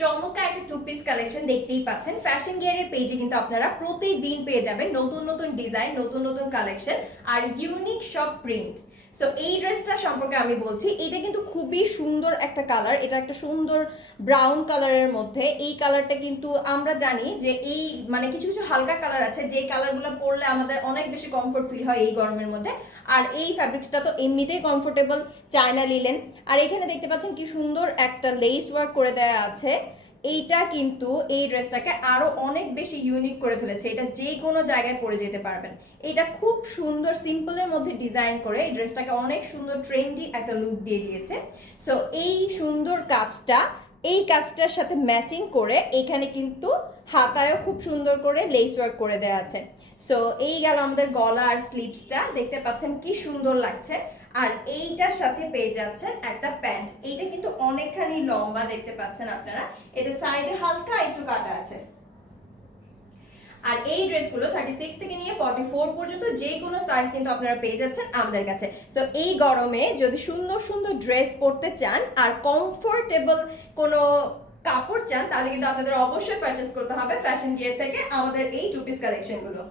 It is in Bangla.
চমৎকার একটা টু পিস কালেকশন দেখতেই পাচ্ছেন। ফ্যাশন গিয়ারের পেজে কিন্তু আপনারা প্রতিদিন পেয়ে যাবেন নতুন নতুন ডিজাইন, নতুন নতুন কালেকশন আর ইউনিক সব প্রিন্ট। সো এই ড্রেসটা সম্পর্কে আমি বলছি, এটা কিন্তু খুবই সুন্দর একটা কালার। এটা একটা সুন্দর ব্রাউন কালারের মধ্যে। এই কালারটা কিন্তু আমরা জানি যে এই মানে কিছু কিছু হালকা কালার আছে যে কালারগুলো পরলে আমাদের অনেক বেশি কমফোর্ট ফিল হয় এই গরমের মধ্যে। আর এই ফ্যাব্রিক্সটা তো এমনিতেই কমফোর্টেবল, চায়না লিলেন। আর এখানে দেখতে পাচ্ছেন কি সুন্দর একটা লেস ওয়ার্ক করে দেওয়া আছে। এইটা কিন্তু এই ড্রেসটাকে আরো অনেক বেশি ইউনিক করে ফেলেছে। এটা যে কোনো জায়গায় পরে যেতে পারবেন। এটা খুব সুন্দর সিম্পলের মধ্যে ডিজাইন করে এই ড্রেসটাকে অনেক সুন্দর ট্রেন্ডি একটা লুক দিয়ে দিয়েছে। সো এই সুন্দর কাজটা, এই কাজটার সাথে ম্যাচিং করে এখানে কিন্তু হাতায়ও খুব সুন্দর করে লেস ওয়ার্ক করে দেওয়া আছে। সো এই গেল আমাদের গলা আর স্লিভসটা, দেখতে পাচ্ছেন কি সুন্দর লাগছে। আর এইটার সাথে পেয়ে যাচ্ছেন একটা প্যান্ট। এইটা কিন্তু অনেকখানি লম্বা, দেখতে পাচ্ছেন আপনারা। এটা সাইডে হালকা একটু কাটা আছে। আর এই ড্রেসগুলো 36 থেকে নিয়ে 44 পর্যন্ত যে কোনো সাইজ কিন্তু আপনারা পেয়ে যাচ্ছেন আমাদের কাছে। সো এই গরমে যদি সুন্দর সুন্দর ড্রেস পরতে চান আর কমফোর্টেবল কোনো কাপড় চান, তাহলে কিন্তু আপনাদের অবশ্যই পারচেস করতে হবে ফ্যাশন গিয়ার থেকে আমাদের এই টু পিস কালেকশনগুলো।